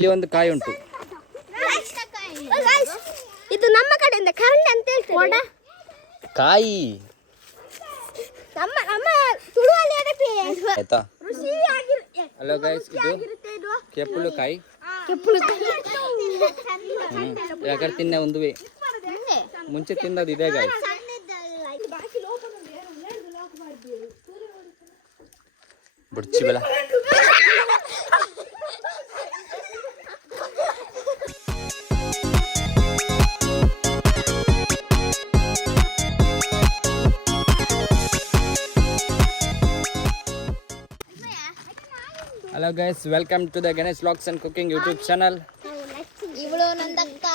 ಇಲ್ಲಿ ಒಂದು ಕಾಯಿ ಉಂಟು. ಇದು ನಮ್ಮ ಕಡೆಯಿಂದ ಕರಂಡೆ ಅಂತ ಹೇಳ್ತಾರೆ. ಕಾಯಿ ನಮ್ಮ ತುಳುವಲ್ಲಿ ಅದಕ್ಕೆ ಆಯ್ತಾ? ಹಲೋ ಗೈಸ್, ಇದು ಕೆಪ್ಪಲು ಕಾಯಿ. ಯಾಕಂದ್ರೆ ತಿನ್ನೆ ಒಂದುವೆ ಮುಂಚೆ ತಿನ್ನೋದು ಇದೆ ಗಾಯ್ಸ್. ಬುಡ್ಚಿ ಬೆಲ hello guys, welcome to the Ganesh vlogs and cooking YouTube channel. ಇವಳು ನಂದಕ್ಕ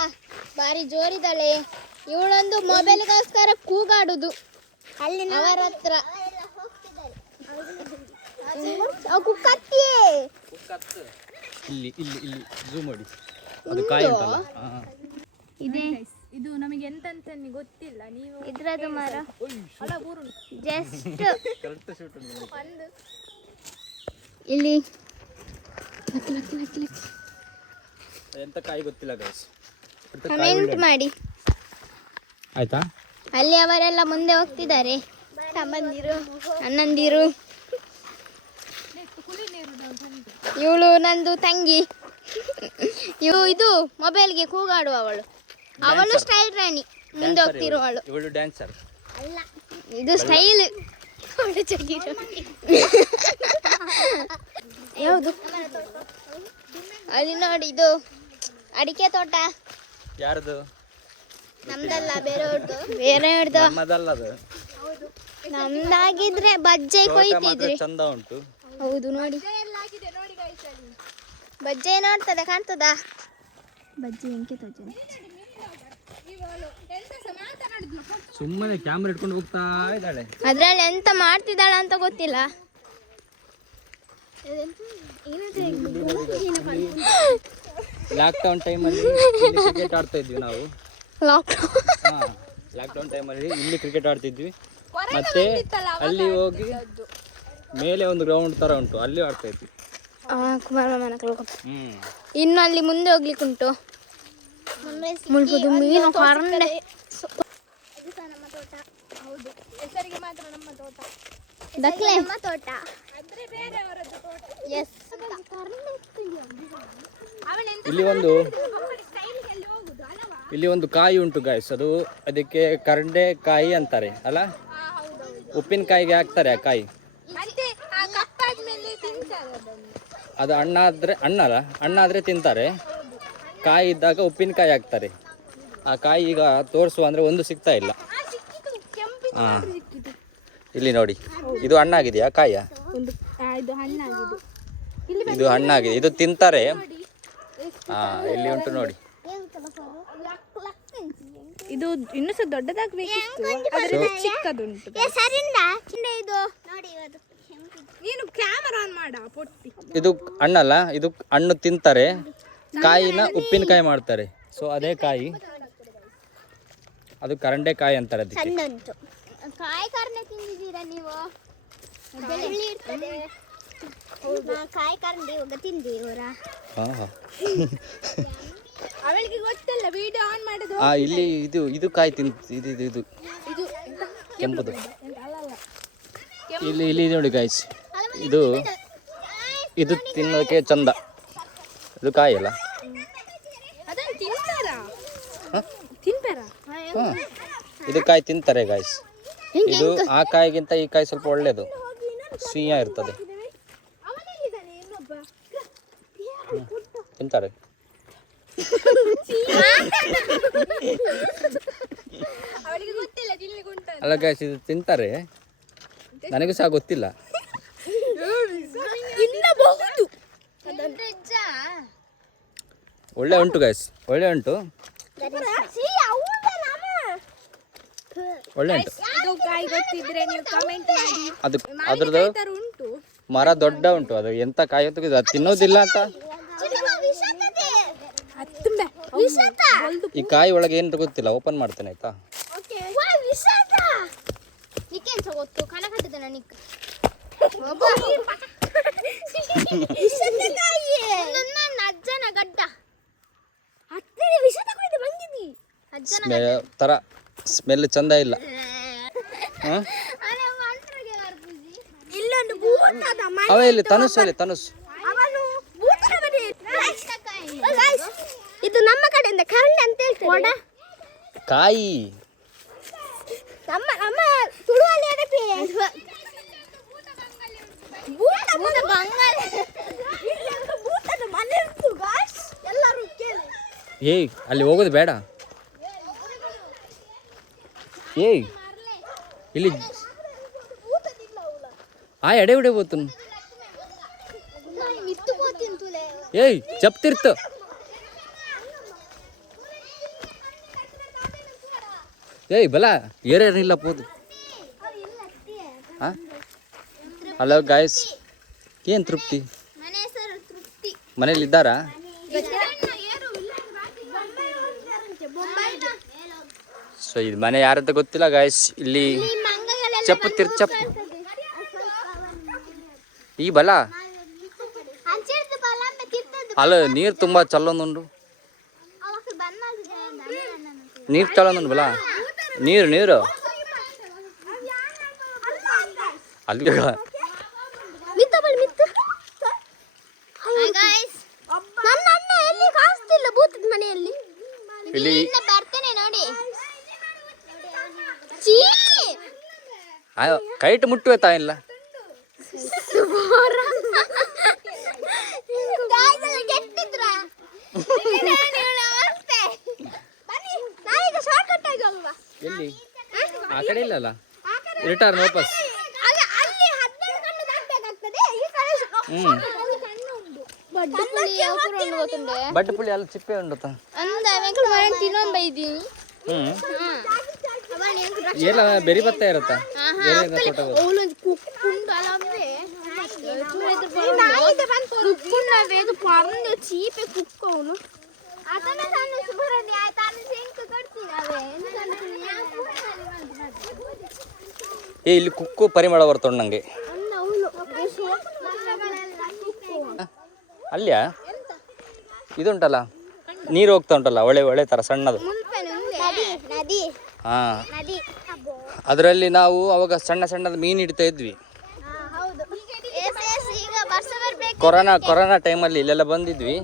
ಬಾರಿ ಜೋರಿದ್ದಾಳೆ. ಇವಳೊಂದು ಮೊಬೈಲ್ಗೋಸ್ಕರ ಕೂಗಾಡುದು ಅಲ್ಲಿ ಅವರ ಹತ್ರ. ಇಲ್ಲಿ ಇಲ್ಲಿ ಇಲ್ಲಿ ಝೂಮ್ ಮಾಡಿ, ಅದು ಕಾಯಿ ಉಂಟಲ್ಲ. ಇದೆ ಇದು ನಮಗೆ ಎಂತಂತ ಗೊತ್ತಿಲ್ಲ. ನೀವು ಇದ್ರದು ಮರ ಜಸ್ಟ್ ಇಲ್ಲಿ ಎಂತ ಕಾಯಿ ಗೊತ್ತಿಲ್ಲ ಗೈಸ್, ಕಮೆಂಟ್ ಮಾಡಿ ಆಯ್ತಾ? ಅಲ್ಲಿ ಅವರೆಲ್ಲ ಮುಂದೆ ಹೋಗ್ತಿದ್ದಾರೆ, ತಮ್ಮಂದಿರು ಅಣ್ಣಂದಿರು. ಇವಳು ನಂದು ತಂಗಿ. ಇದು ಮೊಬೈಲ್ಗೆ ಕೂಗಾಡುವವಳು. ಅವಳು ಸ್ಟೈಲ್ ರಾಣಿ, ಮುಂದೆ ಹೋಗ್ತಿರುವವಳು. ಇವಳು ಡ್ಯಾನ್ಸರ್. ಇದು ಸ್ಟೈಲ್. ಯಾವುದು ಅಲ್ಲಿ ನೋಡಿ, ಇದು ಅಡಿಕೆ ತೋಟ. ಯಾರ್ದು? ನಮ್ದಲ್ಲ, ಬೇರೆಯವ್ರದ್ದು. ಬೇರೆಯವ್ರದ್ದು ನಮ್ಮದಲ್ಲ ಅದು. ನಮ್ದಾಗಿದ್ರೆ ಬಜ್ಜೆ ಕೊಯ್ತಿದ್ರಿ. ಚಂದ ಉಂಟು. ಹೌದು ನೋಡಿ, ಬಜ್ಜೆ ನೋಡ್ತದೆ, ಕಾಣ್ತದ ಬಜ್ಜೆ ಎಂಕೆ ತೋಜನೆ. ಸುಮ್ಮನೆ ಕ್ಯಾಮ್ರಾ ಇಟ್ಕೊಂಡು ಹೋಗ್ತಾ ಇದ್ದಾಳೆ. ಅದ್ರಲ್ಲಿ ಎಂತ ಮಾಡ್ತಿದ್ದಾಳ ಅಂತ ಗೊತ್ತಿಲ್ಲ. ಲಾಕ್ಡೌನ್ ಟೈಮಲ್ಲಿ ಕ್ರಿಕೆಟ್ ಆಡ್ತಾ ಇದ್ವಿ ನಾವು. ಲಾಕ್ಡೌನ್ ಟೈಮಲ್ಲಿ ಇಲ್ಲಿ ಕ್ರಿಕೆಟ್ ಆಡ್ತಿದ್ವಿ. ಮತ್ತೆ ಅಲ್ಲಿ ಹೋಗಿ ಮೇಲೆ ಒಂದು ಗ್ರೌಂಡ್ ತರ ಉಂಟು, ಅಲ್ಲಿ ಆಡ್ತಾ ಇದ್ವಿ. ಇನ್ನು ಅಲ್ಲಿ ಮುಂದೆ ಹೋಗ್ಲಿಕ್ಕುಂಟು. ಮುಳ್ಗುದು ಮೀನು ಕರಂಡೆ. ಹೆಸರಿಗೆ ಮಾತ್ರ ನಮ್ಮ ತೋಟ. ದಕ್ಲೆ ತೋಟ ಅಂದ್ರೆ ಬೇರೆಯವರದ್ದು ತೋಟ. ಇಲ್ಲಿ ಒಂದು ಕಾಯಿ ಉಂಟು ಗಾಯ್ಸ್. ಅದಕ್ಕೆ ಕರಂಡೆ ಕಾಯಿ ಅಂತಾರೆ ಅಲ್ಲ? ಉಪ್ಪಿನಕಾಯಿಗೆ ಹಾಕ್ತಾರೆ ಆ ಕಾಯಿ. ಅದು ಹಣ್ಣಾದ್ರೆ ತಿಂತಾರೆ. ಕಾಯಿ ಇದ್ದಾಗ ಉಪ್ಪಿನಕಾಯಿ ಹಾಕ್ತಾರೆ. ಆ ಕಾಯಿ ಈಗ ತೋರಿಸುವ ಅಂದ್ರೆ ಒಂದು ಸಿಗ್ತಾ ಇಲ್ಲ. ಇಲ್ಲಿ ನೋಡಿ, ಇದು ಹಣ್ಣಾಗಿದೆಯಾ ಕಾಯ? ಇದು ಹಣ್ಣಾಗಿದೆ, ಇದು ತಿಂತಾರೆ. ಇಲ್ಲಿ ಉಂಟು ನೋಡಿ. ಇದು ಇನ್ನೂ ಸಹ ದೊಡ್ಡದಾಗಬೇಕಿತ್ತು, ಚಿಕ್ಕದುಂಟು. ನೀನು ಕ್ಯಾಮರಾ ಆನ್ ಮಾಡ ಪೊಟ್ಟಿ. ಇದು ಹಣ್ಣಲ್ಲ, ಇದು ಹಣ್ಣು ತಿಂತಾರೆ, ಕಾಯಿನ ಉಪ್ಪಿನಕಾಯಿ ಮಾಡ್ತಾರೆ. ಸೊ ಅದೇ ಕಾಯಿ, ಅದು ಕರಂಡೆ ಕಾಯಿ ಅಂತಾರೆ ಅದಕ್ಕೆ. ಕಾಯಿ ಕರ್ನೆ ತಿಂದಿದ್ದೀರಾ ನೀವು? ಕಾಯಿ ಕರಂಡಿ ಇವಾಗ ತಿಂದಿರೋರ? ಅವಳಿಗೆ ಗೊತ್ತಿಲ್ಲ, ವಿಡಿಯೋ ಆನ್ ಮಾಡೋದು. ಇಲ್ಲಿ ಇದು ಕಾಯಿ ಇದು ಕೆಂಪುದು. ಇಲ್ಲಿ ನೋಡಿ ಗಾಯ್ಸ್, ಇದು ತಿನ್ನೋದಕ್ಕೆ ಚಂದ. ಇದು ಕಾಯಿ ಅಲ್ಲ, ಇದು ಕಾಯಿ ತಿಂತಾರೆ ಗಾಯ್ಸ್. ಇದು ಆ ಕಾಯಿಗಿಂತ ಈ ಕಾಯಿ ಸ್ವಲ್ಪ ಒಳ್ಳೇದು, ಸಿಹಿಯ ಇರ್ತದೆ, ತಿಂತಾರೆ. ಅಲ್ಲ ಗಾಯ್ಸ್, ಇದು ತಿಂತಾರೆ, ನನಗೂ ಸಹ ಗೊತ್ತಿಲ್ಲ. ಒಳ್ಳೆ ಉಂಟು ಗಾಯ್ಸ್, ಒಳ್ಳೆ ಉಂಟು, ಒಳ್ಳೆ ಉಂಟು. ಅದು ಅದ್ರದ್ದು ಮರ ದೊಡ್ಡ ಉಂಟು. ಅದು ಎಂತ ಕಾಯಿ ಅಂತ ಅದು ತಿನ್ನೋದಿಲ್ಲ ಅಂತ. ಈ ಕಾಯಿ ಒಳಗೆ ಏನು ಗೊತ್ತಿಲ್ಲ, ಓಪನ್ ಮಾಡ್ತೇನೆ ಆಯ್ತಾ? ನನ್ನ ಅಜ್ಜ ಅಜ್ಜನ ಗಡ್ಡ ಹತ್ತಿರ ವಿಷ ತಗೊಂಡು ಬಂದಿದ್ದಿ ಅಜ್ಜನ ಥರ ಸ್ಮೆಲ್ ಚಂದ ಇಲ್ಲ. ಹಾಂ ಇಲ್ಲೊಂದು ಭೂತದ ಮನೆ ಅವೇ ಇಲ್ಲಿ ತನುಸ್ ಅಲ್ಲಿ ತನುಸ್. ಅವನು ಭೂತದ ಮನೆ. ಇದು ನಮ್ಮ ಕಡೆಯಿಂದ ಕರಳೆ ಅಂತ ಹೇಳ್ತಾರೆ. ಕಾಯಿ ನಮ್ಮ ನಮ್ಮ ತುಳುವಲ್ಲಿ ಅದಕ್ಕೆ ಭೂತ ಬಂಗಾಳ ಭೂತದ ಮನೆ ಉಂಟು ಗಾಯ್ಸ್, ಎಲ್ಲರೂ ಕೇಳಿ. ಏಯ್ ಅಲ್ಲಿ ಹೋಗೋದು ಬೇಡ. ಏಯ್ ಇಲ್ಲಿ ಆ ಎಡೆ ಉಡೆ పోతును. ఏయ్ చెప్తిర్తు. ಏಯ್ ಬಲ ಏರೇನಿಲ್ಲ పోదు. ಹಲೋ ಗಾಯ್ಸ್, ಏನು ತೃಪ್ತಿ? ಮನೇಲಿ ಇದ್ದಾರಾ? ಸೊ ಇದು ಮನೆ ಯಾರಂತ ಗೊತ್ತಿಲ್ಲ ಗಾಯ್ಸ್. ಇಲ್ಲಿ ಚಪ್ಪು ಚಪ್ಪು ಈ ಬಲ ಅಲ್ಲ ನೀರು ತುಂಬ ಚಲ್ಲೊಂದುಂಡು. ನೀರು ಚಲ್ಲೊಂದುಂಡು ಬಲ ನೀರು ನೀರು ಅಲ್ಲಿ ಇಲ್ಲಿ ಬರ್ತೇನೆ ನೋಡಿ. ಕೈಟ್ ಮುಟ್ಟುವೆ ತಾಯಿಲ್ಲ. ಎಲ್ಲಿ ಆ ಕಡೆ ಇಲ್ಲಲ್ಲ, ರಿಟರ್ನ್ ವಾಪಸ್. ಬಡ್ಪುಳಿ ಅಲ್ಲಿ ಚಿಪ್ಪೆ ಉಂಡು ಎಲ್ಲ ಬೆರಿ ಭತ್ತ ಇರುತ್ತಾ? ಚೀಪೆ ಕುಕ್ಕವನು ಏ ಇಲ್ಲಿ ಕುಕ್ಕು ಪರಿಮಳ ಬರ್ತುಂಡು ನಂಗೆ. ಅಲ್ಯಾ ಇದುಂಟಲ್ಲ, ನೀರು ಹೋಗ್ತಾ ಉಂಟಲ್ಲ ಒಳ್ಳೆ ಒಳ್ಳೆ ಥರ ಸಣ್ಣದು. ಹಾಂ, ಅದರಲ್ಲಿ ನಾವು ಅವಾಗ ಸಣ್ಣ ಸಣ್ಣದ ಮೀನು ಹಿಡಿತಾ ಇದ್ವಿ. ಕೊರೋನಾ ಟೈಮಲ್ಲಿ ಇಲ್ಲೆಲ್ಲ ಬಂದಿದ್ವಿ.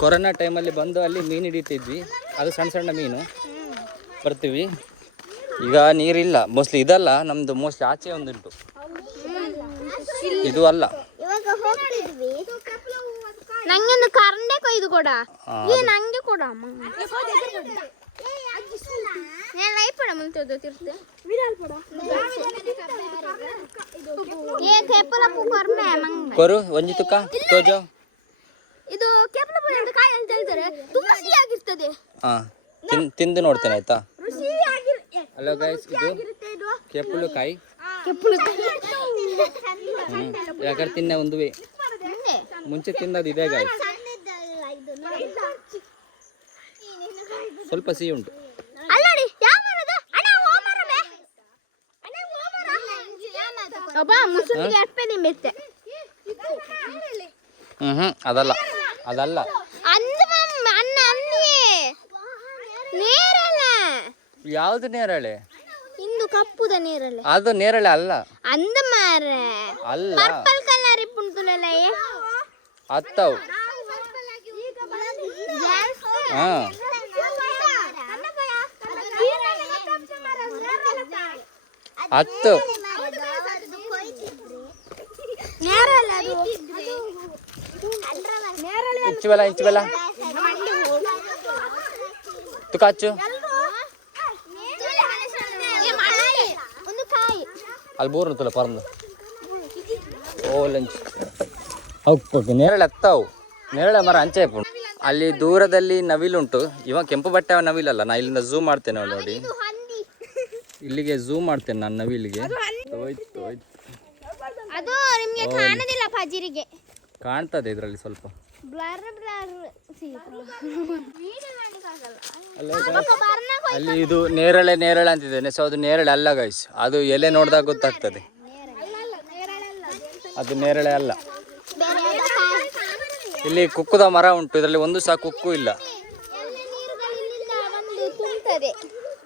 ಕೊರೋನಾ ಟೈಮಲ್ಲಿ ಬಂದು ಅಲ್ಲಿ ಮೀನು ಹಿಡಿತಿದ್ವಿ. ಅದು ಸಣ್ಣ ಸಣ್ಣ ಮೀನು ಬರ್ತೀವಿ. ಈಗ ನೀರಿಲ್ಲ ಮೋಸ್ಟ್ಲಿ. ಇದಲ್ಲ ನಮ್ಮದು, ಮೋಸ್ಟ್ಲಿ ಆಚೆ ಒಂದುಂಟು, ಇದು ಅಲ್ಲ. ನಂಗೆ ಕರಂಡೆ ಕೊಯ್ದು ಕೊಡ, ನಂಗೆ ಕೊಡ ಕೊರು ಒಂಜಿ ತುಕ ತೋಜೋ. ಇದು ಕೆಂಪು ಕಾಯಿ ಅಂತ ಹೇಳ್ತಾರೆ, ತುಂಬಾ ಸಿಹಿಯಾಗಿರ್ತದೆ. ತಿಂದು ನೋಡ್ತೇನೆ ಆಯ್ತಾ. ಹಲೋ ಗೈಸ್, ಇದು ಕೆಪ್ಪಳು ಕಾಯಿ. ಯಾಕಂದ್ರೆ ತಿನ್ನೆ ಒಂದುವೆ ಮುಂಚೆ ತಿನ್ನೋದು ಇದೆ ಗಾಯ್ಸ್. ಸ್ವಲ್ಪ ಸಿಹಿ ಉಂಟು. ಅದಲ್ಲ ಅದಲ್ಲ, ಯಾವ್ದು ನೇರಳೆ? ಇಂದು ಕಪ್ಪುದ ನೇರಳೆ. ಅದು ನೇರಳೆ ಅಲ್ಲ, ಅಂದ ಮಾರ ಅಲ್ಲ, ಪರ್ಪಲ್ ಕಲರ್ ಇಪ್ಪುಂಟುಲಲ್ಲ ಅತ್ತವು. ಹಾ ಹತ್ತು ಇಂಚು ಬೆಲ್ಲ, ಇಂಚು ಬೆಲ್ಲ ತುಕ ಹಚ್ಚು. ಅಲ್ಲಿ ಬೋರ್ನು ತುಲ ಪರಂದು ಓ ಲಂಚ್ ಹೋಗ್ಬೇಕು. ನೇರಳೆ ಹತ್ತವು, ನೇರಳೆ ಮರ ಅಂಚೆ ಪುಂಡು. ಅಲ್ಲಿ ದೂರದಲ್ಲಿ ನವಿಲುಂಟು. ಇವಾಗ ಕೆಂಪು ಬಟ್ಟೆ ನವಿಲಲ್ಲ, ನಾ ಇಲ್ಲಿಂದ ಝೂಮ್ ಮಾಡ್ತೇನೆ ನೋಡಿ. ಇಲ್ಲಿಗೆ ಝೂಮ್ ಮಾಡ್ತೇನೆ ನಾನು ನವಿಲಿಗೆ. ಅದು ನಿಮಗೆ ಕಾಣೋದಿಲ್ಲ, ಫಜಿರಿಗೆ ಕಾಣ್ತದೆ ಇದರಲ್ಲಿ ಸ್ವಲ್ಪ. ಅಲ್ಲಿ ಇದು ನೇರಳೆ ನೇರಳೆ ಅಂತಿದ್ದೇನೆ. ಸೊ ಅದು ನೇರಳೆ ಅಲ್ಲ ಗೈಸ್, ಅದು ಎಲೆ ನೋಡಿದಾಗ ಗೊತ್ತಾಗ್ತದೆ. ಅದು ನೇರಳೆ ಅಲ್ಲ. ಇಲ್ಲಿ ಕುಕ್ಕುದ ಮರ ಉಂಟು, ಇದರಲ್ಲಿ ಒಂದು ಸಹ ಕುಕ್ಕು ಇಲ್ಲ. ಎಲ್ಲ ನೀರುಗಳಿಂದ ಒಂದು ತುಂಬುತ್ತದೆ.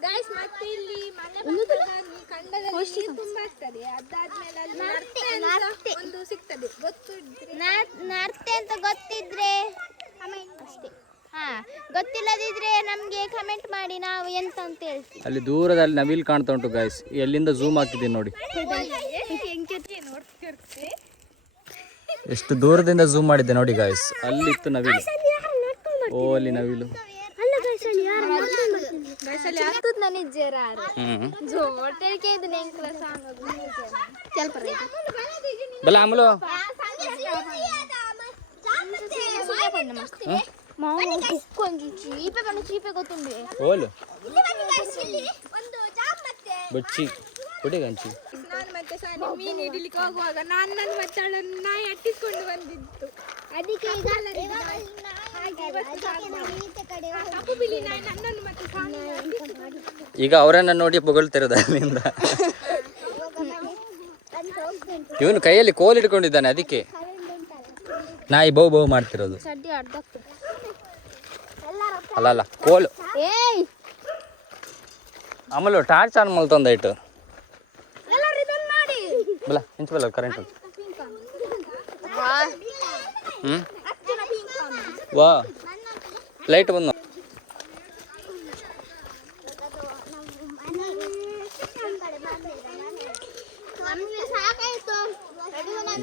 ಗೈಸ್ ಮತ್ತೆ ಇಲ್ಲಿ ಮನೆ ಪಕ್ಕದಲ್ಲಿ ಕಂಡದಲ್ಲಿ ನೀರು ತುಂಬಾ ಆಗ್ತದೆ. ಅದಾದ್ಮೇಲೆ ಅಲ್ಲಿ ನರ್ತೆ ಅಂತ ಒಂದು ಸಿಗ್ತದೆ, ಗೊತ್ತಿದ್ರೆ ನರ್ತೆ ಅಂತ ಗೊತ್ತಿದ್ರೆ ಅಷ್ಟೇ. ಹಾ, ಗೊತ್ತಿಲ್ಲದಿದ್ರೆ ನಮ್ಗೆ ಕಮೆಂಟ್ ಮಾಡಿ, ನಾವು ಎಂತ ಅಂತ ಹೇಳ್ತೀವಿ. ಅಲ್ಲಿ ದೂರದಲ್ಲಿ ನವಿಲ್ ಕಾಣ್ತಾ ಉಂಟು ಗಾಯ್ಸ್, ಎಲ್ಲಿಂದ ಝೂಮ್ ಆಗ್ತಿದ್ದೀನಿ ನೋಡಿ, ಎಷ್ಟು ದೂರದಿಂದ ಝೂಮ್ ಮಾಡಿದ್ದೆ ನೋಡಿ ಗಾಯ್ಸ್. ಅಲ್ಲಿ ಇತ್ತು ನವಿಲು, ಓ ಅಲ್ಲಿ ನವಿಲು. ಬಲ ಆಮಲು ಓಲು ಬಚ್ಚಿ ಕೊಡಿ ಗಂಚಿ. ನಾನು ಮತ್ತೆ ಸಾನಿ ಮೀನು ಹಿಡಿಲಿಕ್ಕೆ ಹೋಗುವಾಗ ನನ್ನ ಮತ್ತೆ ಅವಳನ್ನು ನಾಯಿ ಅಟ್ಟಿಸ್ಕೊಂಡು ಬಂದಿತ್ತು. ಅದಕ್ಕೆ ಕಪ್ಪು ಬಿಳಿ ನಾಯಿ ನನ್ನನ್ನು ಮತ್ತೆ ಸಾನಿ ಈಗ ಅವರನ್ನ ನೋಡಿ ಬೊಗಳ್ತಿರೋದು ಅಲ್ಲಿಂದ. ಇವನು ಕೈಯಲ್ಲಿ ಕೋಲ್ ಹಿಡ್ಕೊಂಡಿದ್ದಾನೆ, ಅದಕ್ಕೆ ನಾಯಿ ಬೌ ಬೌ ಮಾಡ್ತಿರೋದು. ಅಲ್ಲ ಕೋಲು ಆಮೇಲೆ ಟಾರ್ಚ್ ಆನ್ ಮಲ್ತೊಂದ ಇಟ್ಟು ಬಲ ಇಂಚ್ ಬಲ್ಲ ಕರೆಂಟ್ ವಾ ಲೈಟ್ ಬಂದು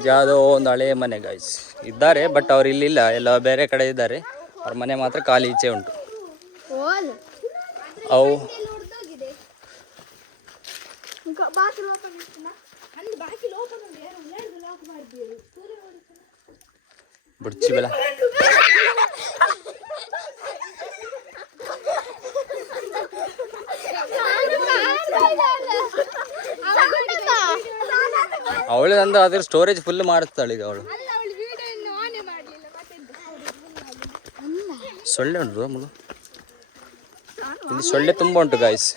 ಯಾವುದೋ ಒಂದು ಹಳೆ ಮನೆ ಗಾಯ್ಸ್ ಇದ್ದಾರೆ, ಬಟ್ ಅವ್ರು ಇಲ್ಲಿಲ್ಲ, ಎಲ್ಲ ಬೇರೆ ಕಡೆ ಇದ್ದಾರೆ. ಅವ್ರ ಮನೆ ಮಾತ್ರ ಖಾಲಿ ಈಚೆ ಉಂಟು. ಅವು ಬುಡ್ಚಿ ಬೆಲ ಅವಳು ಅಂದ ಅದ್ರ ಸ್ಟೋರೇಜ್ ಫುಲ್ ಮಾಡಿಸ್ತಾಳೆ ಈಗ ಅವಳು. ಸೊಳ್ಳೆ ಉಂಟು ಮಗು, ಇಲ್ಲಿ ಸೊಳ್ಳೆ ತುಂಬ ಉಂಟು ಗಾಯ್ಸ್.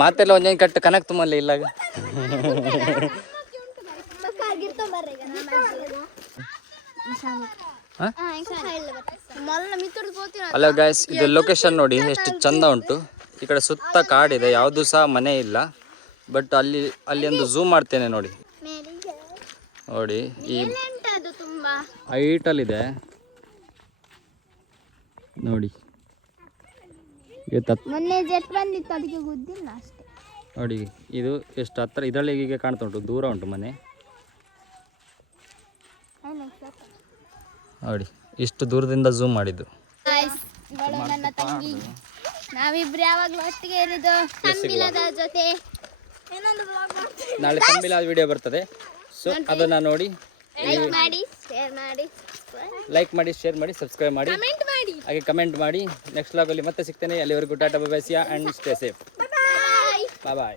ಮಾತೆಲ್ಲ ಒಂದೇನು ಕಟ್ಟು ಕನಕ್ ತುಂಬಲ್ಲ ಇಲ್ಲಾಗ. ಅಲ್ಲ ಗಾಯ್ಸ್, ಇದು ಲೊಕೇಶನ್ ನೋಡಿ ಎಷ್ಟು ಚಂದ ಉಂಟು. ಈ ಕಡೆ ಸುತ್ತ ಕಾಡಿದೆ, ಯಾವುದು ಸಹ ಮನೆ ಇಲ್ಲ. ಬಟ್ ಅಲ್ಲಿ ಒಂದು ಝೂಮ್ ಮಾಡ್ತೇನೆ ನೋಡಿ, ನೋಡಿ ಈ ಹೈಟಲ್ಲಿದೆ ನೋಡಿ. ಮೊನ್ನೆ ಜೆಟ್ ಬಂದಿತ್ತು, ಅದಕ್ಕೆ ಗೊತ್ತಿಲ್ಲ ಅಷ್ಟೇ. ನೋಡಿ ಇದು ಎಷ್ಟು ಹತ್ರ, ಇದರಲ್ಲಿ ಈಗ ಕಾಣ್ತಾ ಉಂಟು, ದೂರ ಉಂಟು ಮನೆ ನೋಡಿ. ಇಷ್ಟು ದೂರದಿಂದ ಝೂಮ್ ಮಾಡಿದ್ದು. ನನ್ನ ತಂಗಿ, ನಾವಿಬ್ರು ಯಾವಾಗಲೂ ಒಟ್ಟಿಗೆ ಇರೋದು ತಂಬಿಲದ ಜೊತೆ. ನಾಳೆ ತಂಬಿಲಾದ ವಿಡಿಯೋ ಬರ್ತದೆ, ಸೊ ಅದನ್ನ ನೋಡಿ ಲೈಕ್ ಮಾಡಿ, ಶೇರ್ ಮಾಡಿ, ಸಬ್ಸ್ಕ್ರೈಬ್ ಮಾಡಿ, ಹಾಗೆ ಕಮೆಂಟ್ ಮಾಡಿ. ನೆಕ್ಸ್ಟ್ ವ್ಲಾಗಲ್ಲಿ ಮತ್ತೆ ಸಿಗ್ತೇನೆ. ಅಲ್ಲಿವರೆಗೂ tata bye bye, see ya and stay safe. Bye bye.